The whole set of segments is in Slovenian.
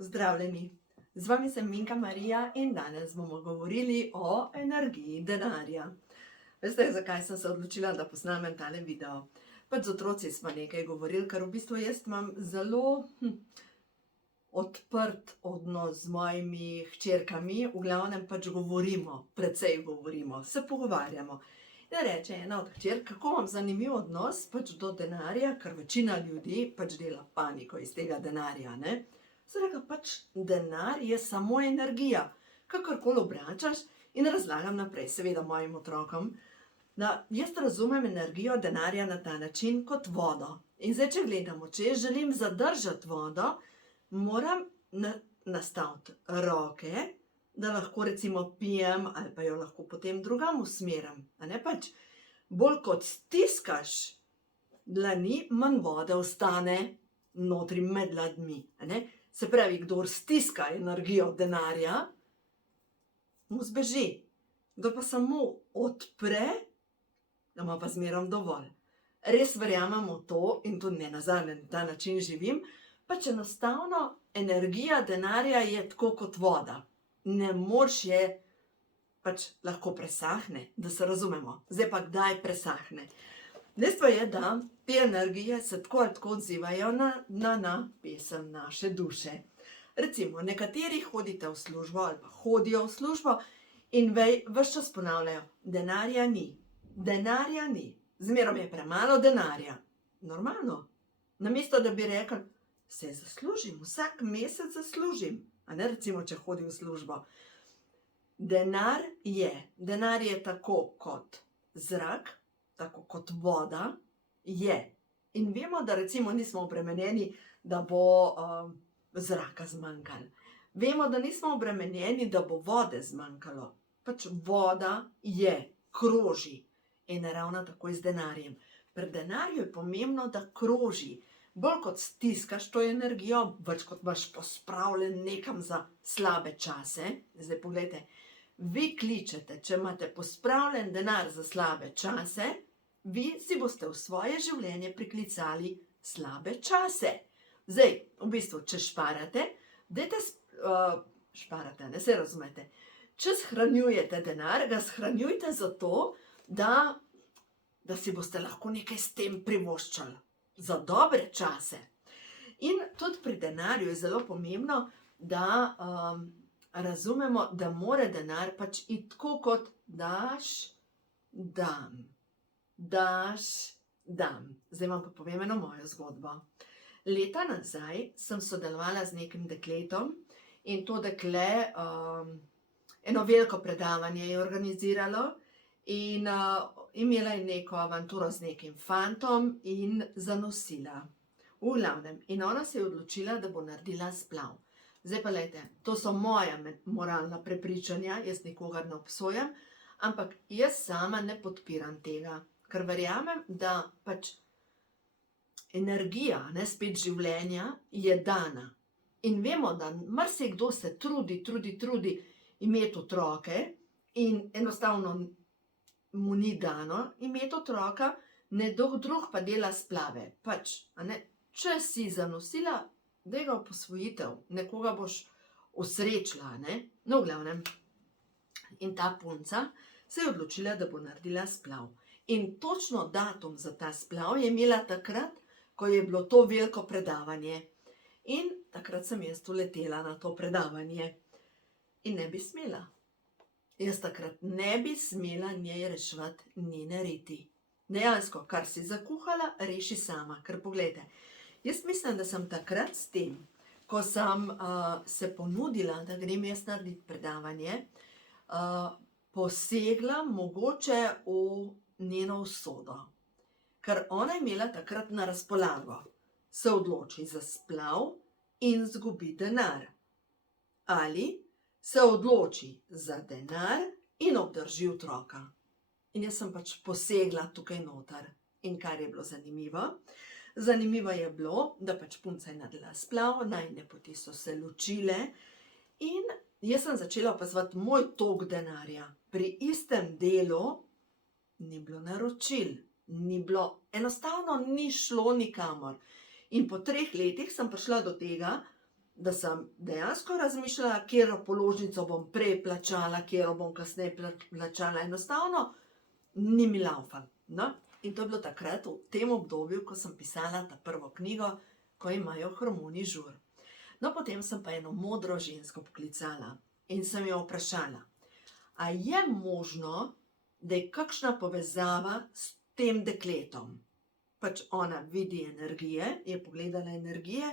Pozdravljeni, z vami sem Minka Marija in danes bomo govorili o energiji denarja. Veste, zakaj sem se odločila, da posnamem tale video? Pač z otroci smo nekaj govorili, ker v bistvu jaz imam zelo odprt odnos z mojimi hčerkami, v glavnem pač govorimo, precej govorimo, se pogovarjamo. In reče ena od hčer, kako imam zanimiv odnos pač do denarja, ker večina ljudi pač dela paniko iz tega denarja, ne? Sem rekla, pač denar je samo energija, kakorkoli obračaš, in razlagam naprej, seveda mojim otrokom, da jaz razumem energijo denarja na ta način kot vodo. In zdaj, če gledamo, če jaz želim zadržati vodo, moram nastaviti roke, da lahko recimo pijem ali pa jo lahko potem drugam usmerim. A ne pač, bolj kot stiskaš dlani, manj vode ostane notri med dlanmi, a ne? Se pravi, kdor stiska energijo denarja, mu zbeži. Kdor pa samo odpre, da ima pa zmerom dovolj. Res verjamem v to in tudi ne nazadnje na ta način živim, pač enostavno energija denarja je tako kot voda. Ne moreš je, pač lahko presahne, da se razumemo. Zdaj pa kdaj presahne? Dejstvo je, da te energije se tako ali tako odzivajo na pesem naše duše. Recimo, nekateri hodite v službo ali pa hodijo v službo in ves čas ponavljajo, denarja ni, denarja ni, zmerom je premalo denarja. Normalno. Namesto da bi rekli, se zaslužim, vsak mesec zaslužim, a ne, recimo, če hodim v službo. Denar je tako kot zrak, tako kot voda je. In vemo, da recimo nismo obremenjeni, da bo zraka zmanjkalo. Vemo, da nismo obremenjeni, da bo vode zmanjkalo. Pač voda je, kroži. In ravno tako je z denarjem. Pri denarju je pomembno, da kroži. Bolj kot stiskaš to energijo, več kot imaš pospravljen nekam za slabe čase. Zdaj poglejte, vi kličete, če imate pospravljen denar za slabe čase, vi si boste v svoje življenje priklicali slabe čase. Zdaj, v bistvu, če šparate, šparate, ne se razumete. Če shranjujete denar, ga shranjujte zato, da si boste lahko nekaj s tem privoščili. Za dobre čase. In tudi pri denarju je zelo pomembno, da razumemo, da mora denar pač iti tako kot daš, dam. Daš, dam. Zdaj vam pa povem eno mojo zgodbo. Leta nazaj sem sodelovala z nekim dekletom in to dekle eno veliko predavanje je organiziralo in imela je neko avanturo z nekim fantom in zanosila. V glavnem. In ona se je odločila, da bo naredila splav. Zdaj pa lejte, to so moja moralna prepričanja, jaz nikogar ne obsojam, ampak jaz sama ne podpiram tega. Ker verjamem, da pač energija, ne spet življenja, je dana. In vemo, da marsikdo se trudi imeti otroke in enostavno mu ni dano imeti otroka, nekdo drug pa dela splave. Pač, a ne, če si zanosila, daj ga v posvojitev, nekoga boš osrečila, ne? No, v glavnem. In ta punca se je odločila, da bo naredila splav. In točno datum za ta splav je imela takrat, ko je bilo to veliko predavanje. In takrat sem jaz uletela na to predavanje. In ne bi smela. Jaz takrat ne bi smela njej reševati njene riti. Dejansko, kar si zakuhala, reši sama. Ker poglejte, jaz mislim, da sem takrat s tem, ko sem se ponudila, da grem jaz narediti predavanje, posegla mogoče v njeno usodo. Ker ona je imela takrat na razpolago, se odloči za splav in zgubi denar. Ali se odloči za denar in obdrži otroka. In jaz sem pač posegla tukaj noter. In kar je bilo zanimivo? Zanimivo je bilo, da pač punca je naredila splav, najine poti so se ločile in jaz sem začela opazovati moj tok denarja. Pri istem delu ni bilo naročil, enostavno ni šlo nikamor. In po 3 letih sem prišla do tega, da sem dejansko razmišljala, katero položnico bom prej plačala, katero bom kasneje plačala. Enostavno ni mi laufalo. No? In to je bilo takrat v tem obdobju, ko sem pisala ta prvo knjigo, ko imajo hormoni žur. No, potem sem pa eno modro žensko poklicala in sem jo vprašala, a je možno, da je kakšna povezava s tem dekletom. Pač ona vidi energije, je pogledala energije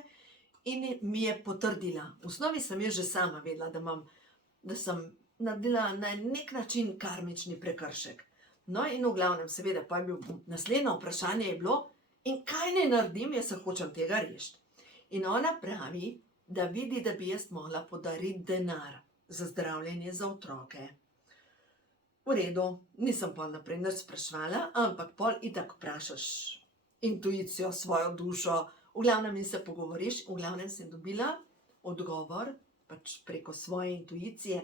in mi je potrdila. V osnovi sem jaz že sama vedela, da sem naredila na nek način karmični prekršek. No in v glavnem, seveda, pa je bil naslednje vprašanje je bilo, in kaj naj naredim, jaz se hočem tega rešiti. In ona pravi, da vidi, da bi jaz mogla podariti denar za zdravljenje za otroke. V redu, nisem pol naprej nič spraševala, ampak pol itak vprašaš intuicijo, svojo dušo, v glavnem in se pogovoriš, v glavnem sem dobila odgovor, pač preko svoje intuicije,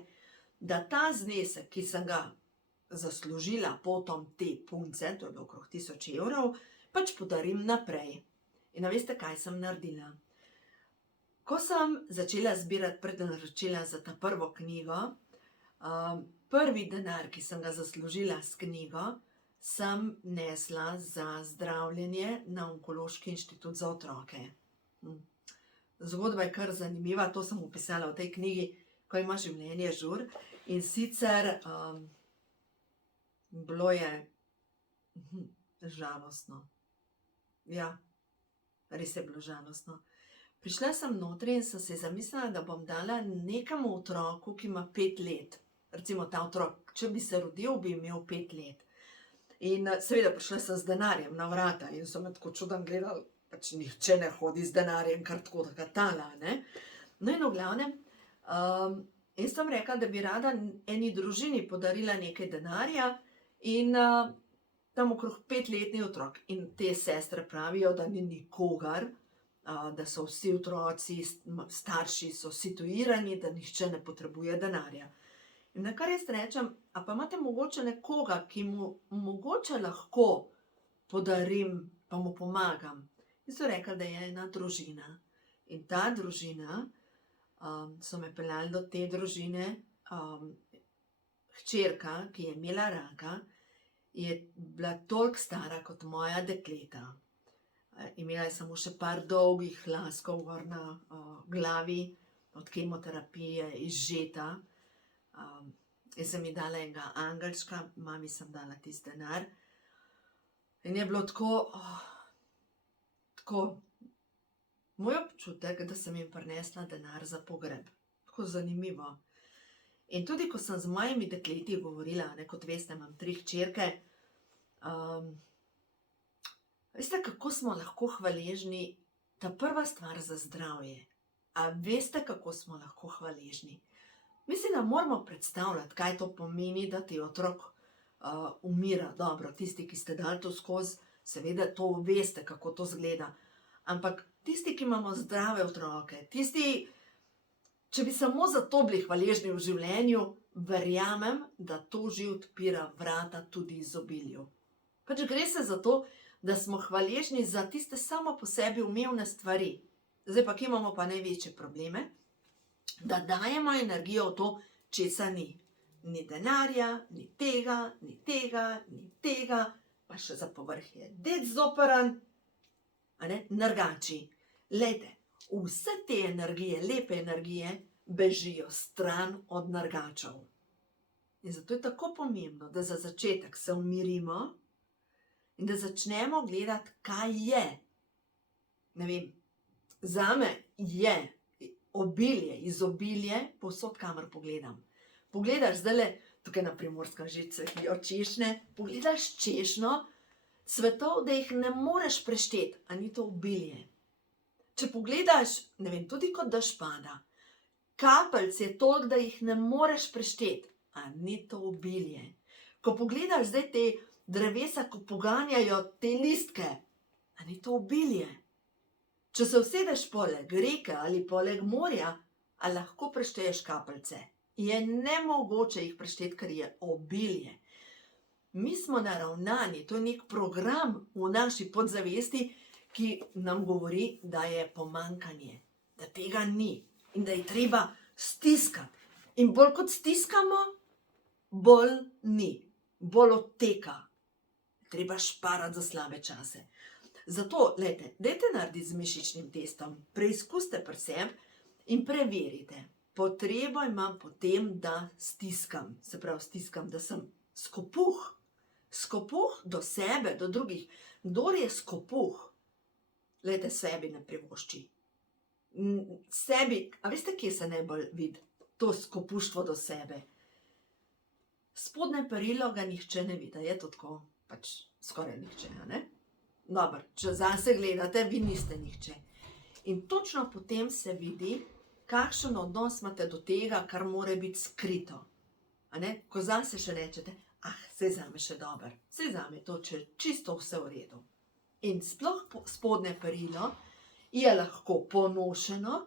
da ta znesek, ki sem ga zaslužila potom te punce, to je bilo okrog 1000 evrov, pač podarim naprej. In a veste, kaj sem naredila? Ko sem začela zbirati prednaročila za ta prvo knjigo, prvi denar, ki sem ga zaslužila s knjigo, sem nesla za zdravljenje na Onkološki inštitut za otroke. Zgodba je kar zanimiva, to sem opisala v tej knjigi, ko ima življenje žur. In sicer bilo je žalostno. Ja, res je bilo žalostno. Prišla sem notri in sem se zamislila, da bom dala nekemu otroku, ki ima 5 let. Recimo ta otrok, če bi se rodil, bi imel 5 let. In seveda prišla sem z denarjem na vrata in so me tako čudno gledali, pač nihče ne hodi z denarjem, kar tako tala, ne. No in v glavnem, in sem rekla, da bi rada eni družini podarila nekaj denarja in tam okrog 5-letni otrok. In te sestre pravijo, da ni nikogar, da so vsi otroci, starši so situirani, da nihče ne potrebuje denarja. In na kar jaz rečem, a pa imate mogoče nekoga, ki mu mogoče lahko podarim, pa mu pomagam. In so rekli, da je ena družina. In ta družina, so me peljali do te družine, hčerka, ki je imela raka, je bila toliko stara kot moja dekleta. Imela je samo še par dolgih laskov gor na glavi, od kemoterapije, izžeta. Jaz sem ji dala enega angelčka, mami sem dala tisti denar. In je bilo tako moj občutek, da sem jim prinesla denar za pogreb. Tako zanimivo. In tudi, ko sem z mojimi dekleti govorila, kot veste, imam 3 hčerke, veste, kako smo lahko hvaležni, ta prva stvar za zdravje. A veste, kako smo lahko hvaležni? Mislim, da moramo predstavljati, kaj to pomeni, da ti otrok umira. Dobro, tisti, ki ste dali to skozi, seveda to veste, kako to izgleda. Ampak tisti, ki imamo zdrave otroke, tisti, če bi samo za to bili hvaležni v življenju, verjamem, da to že odpira vrata tudi izobilju. Pač gre se za to, da smo hvaležni za tiste samo po sebi umevne stvari. Zdaj pa, kje imamo pa največje probleme? Da dajemo energijo v to, česa ni. Ni denarja, ni tega, ni tega, ni tega, pa še za povrh je dec zoperan, nergači. Glejte, vse te energije, lepe energije, bežijo stran od nergačev. In zato je tako pomembno, da za začetek se umirimo in da začnemo gledati, kaj je. Ne vem, zame je obilje, izobilje, povsod, kamor pogledam. Pogledaš zdajle, tukaj na Primorskem že cvetijo češnje, pogledaš češnjo, cvetov, da jih ne moreš prešteti, a ni to obilje. Če pogledaš, ne vem, tudi kot dež pada, kapljic je toliko, da jih ne moreš prešteti, a ni to obilje. Ko pogledaš zdaj te drevesa, ko poganjajo te listke, a ni to obilje. Če se usedeš poleg reke ali poleg morja, a lahko prešteješ kapljice? Je nemogoče jih prešteti, ker je obilje. Mi smo naravnani, to je nek program v naši podzavesti, ki nam govori, da je pomanjkanje, da tega ni. in da je treba stiskati. In bolj kot stiskamo, bolj ni, bolj odteka. Treba šparati za slabe čase. Zato, dajte narediti z mišičnim testom, preizkusite pri sebi in preverite. Potrebo imam potem, da stiskam, se pravi stiskam, da sem skopuh. Skopuh do sebe, do drugih. Kdor je skopuh, sebi ne privošči. Sebi, a veste, kje se najbolj vidi to skopuštvo do sebe? Spodnje perilo ga nihče ne vidi, je to tako, pač skoraj nihče, ne? Dobro, če zase gledate, vi niste nihče. In točno potem se vidi, kakšen odnos imate do tega, kar mora biti skrito. Ko zase še rečete, saj zame še dober, saj zame to čisto vse v redu. In sploh spodnje perilo je lahko ponošeno,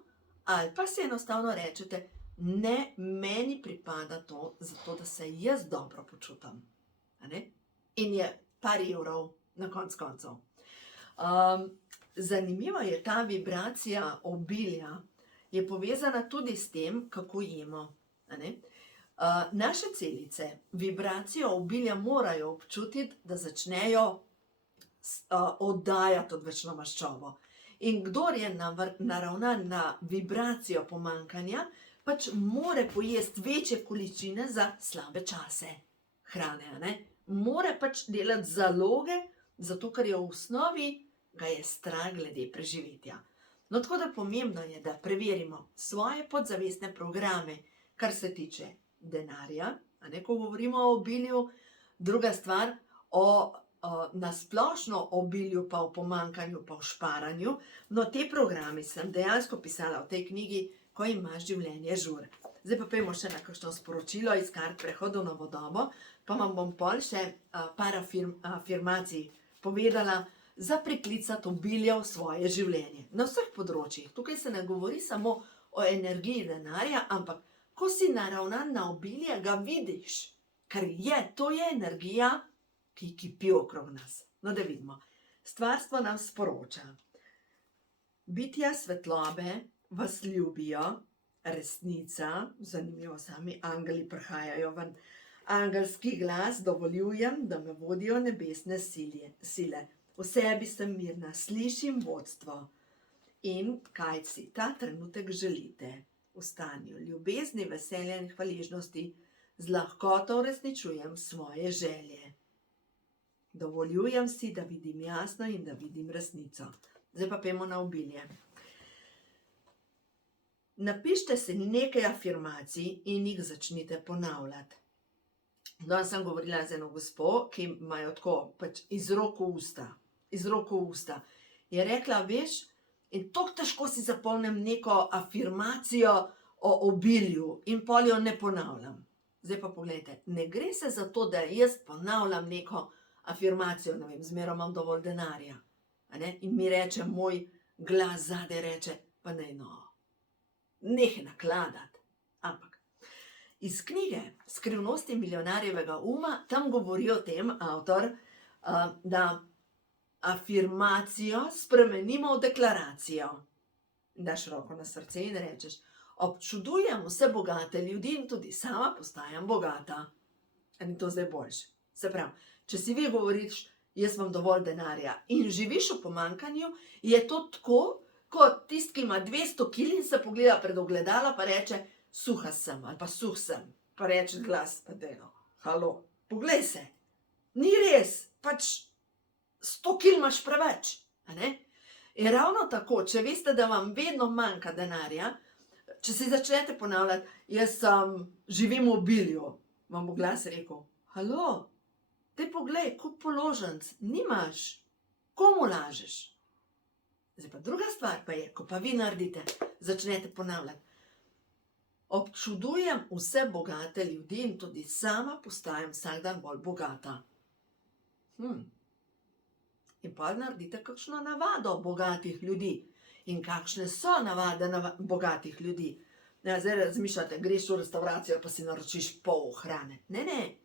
ali pa si enostavno rečete, ne, meni pripada to, zato da se jaz dobro počutam. In je par evrov na koncu koncev. Zanimiva je ta vibracija obilja, je povezana tudi s tem, kako jemo. Naše celice vibracijo obilja morajo občutiti, da začnejo oddajati odvečno maščobo. In kdor je naravnan na vibracijo pomanjkanja, pač more pojesti večje količine za slabe čase hrane. More pač delati zaloge, zato ker je v osnovi ga je strah glede preživetja. No, tako da pomembno je, da preverimo svoje podzavestne programe, kar se tiče denarja, ko govorimo o obilju, druga stvar, na splošno obilju, pa o pomanjkanju, pa o šparanju. No, te programe sem dejansko pisala v tej knjigi, Ko imaš življenje žur. Zdaj pa pojmo še na kakšno sporočilo iz kart Prehod v novo dobo, pa vam bom pol še par afirmacij povedala, za priklicati obilje v svoje življenje. Na vseh področjih. Tukaj se ne govori samo o energiji denarja, ampak ko si naravnan na obilje, ga vidiš. Ker to je energija, ki kipi okrog nas. No, da vidimo. Stvarstvo nam sporoča. Bitja svetlobe vas ljubijo, resnica, zanimivo, sami angeli prihajajo ven. Angelski glas, dovoljujem, da me vodijo nebesne sile. V sebi sem mirna, slišim vodstvo. In kaj si ta trenutek želite? V stanju ljubezni, veselja in hvaležnosti z lahkoto uresničujem svoje želje. Dovoljujem si, da vidim jasno in da vidim resnico. Zdaj pa pojmo na obilje. Napišite si nekaj afirmacij in jih začnite ponavljati. Danes sem govorila z eno gospo, ki imajo tako pač iz rok v usta. Iz rok v usta. Je rekla, veš, in tako težko si zapomnim neko afirmacijo o obilju in pol jo ne ponavljam. Zdaj pa poglejte, ne gre se za to, da jaz ponavljam neko afirmacijo, ne vem, zmeraj imam dovolj denarja. In mi reče, moj glas zadaj reče, pa nehaj nakladati. Ampak iz knjige Skrivnosti milijonarjevega uma, tam govori o tem avtor, da afirmacijo spremenimo v deklaracijo. Daš roko na srce in rečeš, občudujem vse bogate ljudi in tudi sama postajam bogata. In to zdaj boljše. Se pravi, če si vi govoriš, jaz imam dovolj denarja in živiš v pomanjkanju, je to tako, kot tisti, ki ima 200 kil in se pogleda pred ogledalo, pa reče, suha sem ali pa suh sem. Pa reče glas, pa dejno, halo, poglej se. Ni res, pač 100 kil imaš preveč. In ravno tako, če veste, da vam vedno manjka denarja, če si začnete ponavljati, jaz živim v obilju, vam bo glas rekel, halo, te poglej, koliko položnic nimaš, komu lažeš? Zdaj pa druga stvar pa je, ko pa vi naredite, začnete ponavljati. Občudujem vse bogate ljudi in tudi sama postajam vsak dan bolj bogata. In pa naredite kakšno navado bogatih ljudi. In kakšne so navade bogatih ljudi. Zdaj razmišljate, greš v restauracijo pa si naročiš pol hrane. Ne.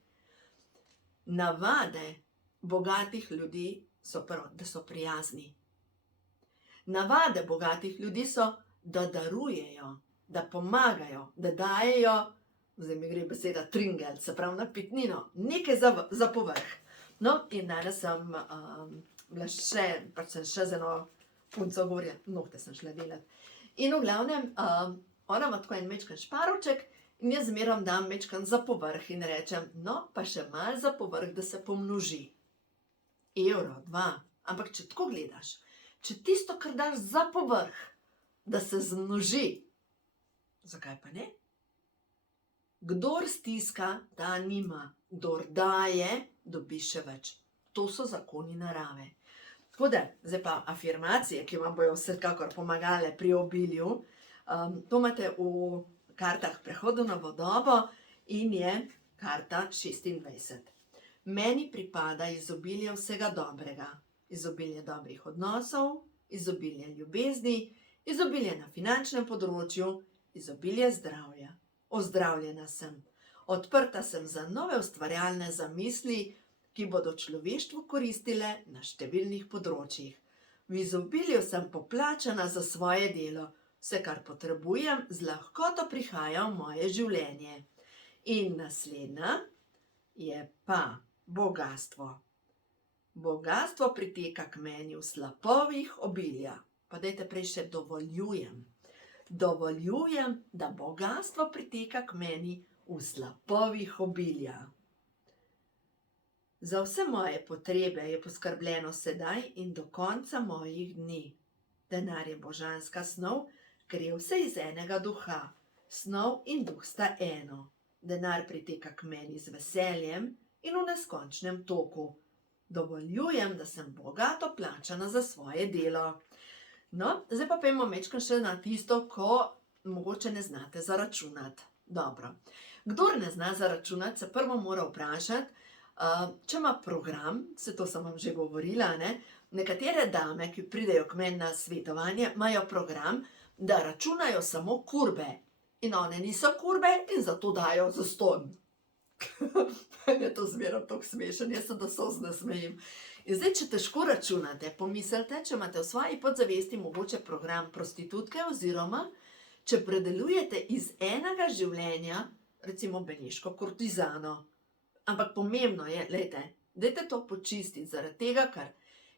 Navade bogatih ljudi so prvo, da so prijazni. Navade bogatih ljudi so, da darujejo, da pomagajo, da dajejo, zdaj mi gre beseda tringel, se pravi napitnino, nekaj za povrh. No, in danes sem bila sem še z eno punco gorje, nohte sem šla delati. In v glavnem, ona ima tako en mečkan šparovček in jaz zmerom dam mečkan za povrh in rečem, no, pa še malo za povrh, da se pomnoži. Evro, 2, ampak če tako gledaš, če tisto, kar daš za povrh, da se zmnoži, zakaj pa ne? Kdor stiska, ta nima, kdor daje, dobi še več. To so zakoni narave. Tako da, zdaj pa afirmacije, ki vam bojo vsekakor pomagale pri obilju, to imate v kartah Prehodu na vodobo in je karta 26. Meni pripada izobilje vsega dobrega, izobilje dobrih odnosov, izobilje ljubezni, izobilje na finančnem področju, izobilje zdravja. Ozdravljena sem, odprta sem za nove ustvarjalne zamisli, ki bodo človeštvu koristile na številnih področjih. V izobilju sem poplačana za svoje delo, vse, kar potrebujem, z lahkoto prihaja v moje življenje. In naslednja je pa bogastvo. Bogastvo priteka k meni v slapovih obilja. Pa dajte prej še dovoljujem. Dovoljujem, da bogastvo priteka k meni v slapovih obilja. Za vse moje potrebe je poskrbljeno sedaj in do konca mojih dni. Denar je božanska snov, ker je vse iz enega duha. Snov in duh sta eno. Denar priteka k meni z veseljem in v neskončnem toku. Dovoljujem, da sem bogato plačana za svoje delo. No, zdaj pa pojdimo majčkeno še na tisto, ko mogoče ne znate zaračunati. Dobro. Kdor ne zna zaračunati, se prvo mora vprašati, če ima program, se to sem vam že govorila, ne? Nekatere dame, ki pridejo k meni na svetovanje, imajo program, da računajo samo kurbe. In one niso kurbe in zato dajo zastonj. Meni je to zmeraj tako smešno, jaz se da solz nasmejim. In zdaj, če težko računate, pomislite, če imate v svoji podzavesti mogoče program prostitutke oziroma če predelujete iz enega življenja, recimo beneško kurtizano. Ampak pomembno je, glejte, dajte to počistiti zaradi tega, ker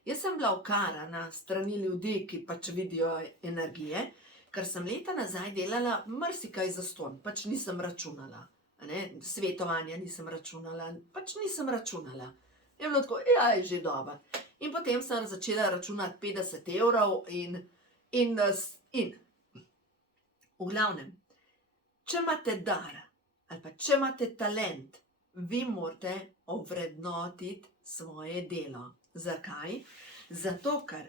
jaz sem bila okarana strani ljudi, ki pač vidijo energije, ker sem leta nazaj delala marsikaj zastonj, pač nisem računala. Svetovanja nisem računala, pač nisem računala. Je bilo tako, je že dobro. In potem sem začela računati 50 evrov in v glavnem, če imate dar ali pa če imate talent, vi morate ovrednotiti svoje delo. Zakaj? Zato, ker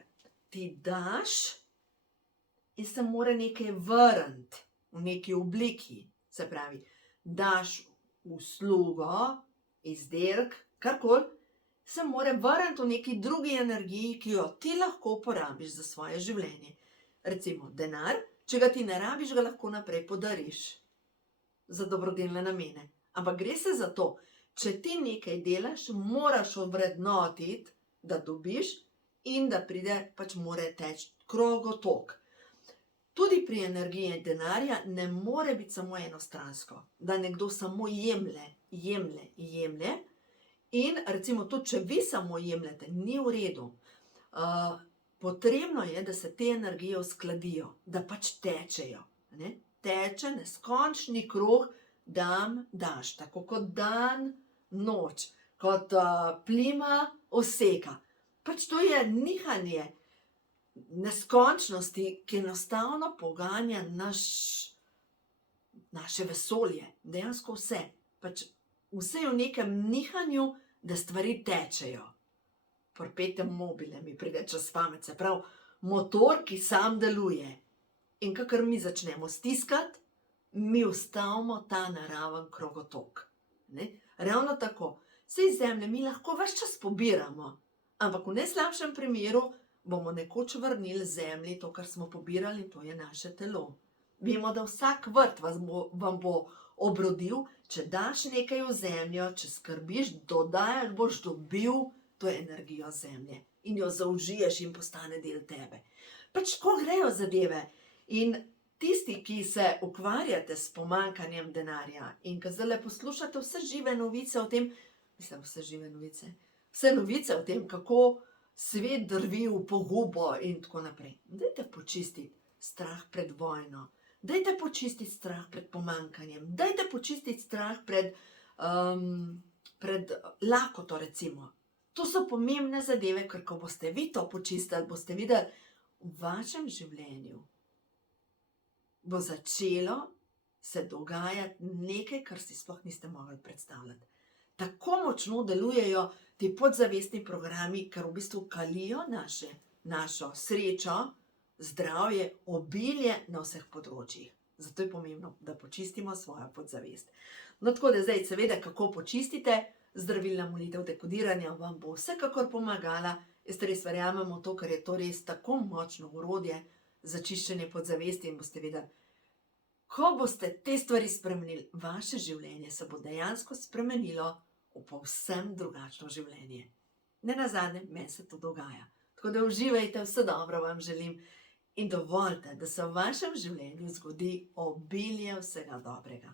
ti daš in se mora nekaj vrniti v neki obliki. Se pravi, daš uslugo, izdelek, karkoli, se mora vrniti v neki drugi energiji, ki jo ti lahko uporabiš za svoje življenje. Recimo denar, če ga ti ne rabiš, ga lahko naprej podariš za dobrodelne namene. Ampak gre se za to, če ti nekaj delaš, moraš ovrednotiti, da dobiš in da pride, pač mora teči krogotok. Tudi pri energiji denarja ne more biti samo enostransko, da nekdo samo jemlje. In recimo tudi, če vi samo jemljete, ni v redu. Potrebno je, da se te energije uskladijo, da pač tečejo. Teče neskončni krog, daš, tako kot dan, noč, kot plima, oseka. Pač to je nihanje neskončnosti, ki enostavno poganja naše vesolje, dejansko vse. Pač vse je v nekem nihanju, da stvari tečejo. Perpetuum mobile mi pride čez pamet, se pravi, motor, ki sam deluje. In kakor mi začnemo stiskati, mi ustavimo ta naraven krogotok. Ravno tako, saj zemlje mi lahko ves čas pobiramo, ampak v najslabšem primeru bomo nekoč vrnili zemlji to, kar smo pobirali, in to je naše telo. Vemo, da vsak vrt vam bo obrodil, če daš nekaj v zemljo, če skrbiš, dodajaš, boš dobil to energijo zemlje in jo zaužiješ in postane del tebe. Pač tako grejo zadeve. In Tisti, ki se ukvarjate s pomanjkanjem denarja in ki zdaj poslušate vse žive novice o tem, mislim, vse žive novice, vse novice o tem, kako svet drvi v pogubo in tako naprej. Dajte počistiti strah pred vojno, dajte počistiti strah pred pomanjkanjem, dajte počistiti strah pred lakoto, recimo. To so pomembne zadeve, ker ko boste vi to počistili, boste videli, v vašem življenju bo začelo se dogajati nekaj, kar si sploh niste mogli predstavljati. Tako močno delujejo ti podzavestni programi, ker v bistvu kalijo našo srečo, zdravje, obilje na vseh področjih. Zato je pomembno, da počistimo svojo podzavest. No, tako da zdaj, seveda, kako počistite, zdravilna molitev dekodiranja vam bo vsekakor pomagala. Jaz res verjamem v to, ker je to res tako močno orodje za čiščenje podzavesti in boste videli, ko boste te stvari spremenili, vaše življenje se bo dejansko spremenilo v povsem drugačno življenje. Nenazadnje, meni se to dogaja. Tako da uživajte, vse dobro vam želim in dovolite, da se v vašem življenju zgodi obilje vsega dobrega.